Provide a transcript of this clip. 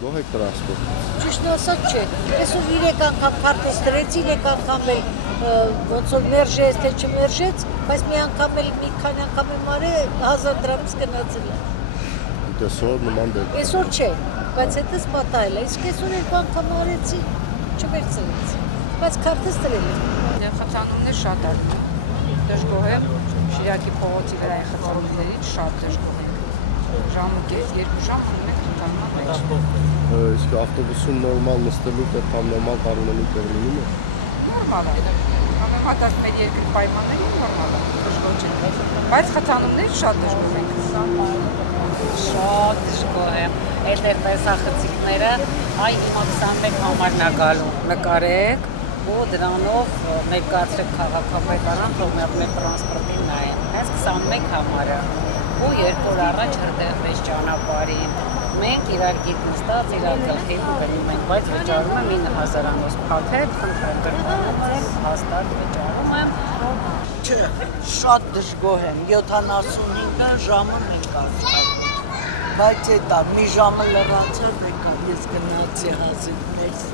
Գոհ եք տրանսպորտից։ Ճիշտ ասած չէ։ Այսօր 3 անգամ քարտեզ դրեցի, 3 անգամ էլ ոնց որ մերժեց, թե չմերժեց, բայց մի անգամ էլ մի քանի անգամ եմ արել 1000 դրամից գնացել է։ Այսօր նման դեպք։ Այսօր չէ, բայց հետս պատահել է։ Իսկ այսօր 2 անգամ արեցի, չվերցրեց։ Բայց քարտեզ դրել եմ։ Խթանումներ շատ ալ։ Դժգոհ եմ Շիրակի փողոցի վրայի խթանումներից շատ դժգոհ եմ։ Ժամը կես, 2 ժամ մնում եք խթանման մեջ։ Իսկ ավտոբուսում նորմալ նստելու տեղ կամ նորմալ պարոնելու տեղ լինում է։ Նորմալ է։ Համեմատած մեր երկրի պայմաններին նորմալ է, դժգոհ չեմ։ Բայց խթանումներից շատ դժգոհ ենք։ Շատ դժգոհ եմ։ Այդ տեսախցիկները այ հիմա 21 համարն է գալու։ Նկարեք ու դրանով ներկայացրեք քաղաքապետարան, թող մեր տրանսպորտին նայեն։ Հենց 21 համարը ու 2 օր առաջ հրդեհվեց ճանապարհին։ Մենք իրար գիտ նստած, իրար գլխին գնում ենք, բայց վճարում եմ 9000-անոց փաթեթ, խնդրեմ գրպանացել, հաստատ վճարում եմ։ Չէ, շատ դժգոհ եմ, 75 ժամը մենք ասում։ Բայց էտա մի ժամը լրացել եկա, ես գնացի հազիվ մեզ։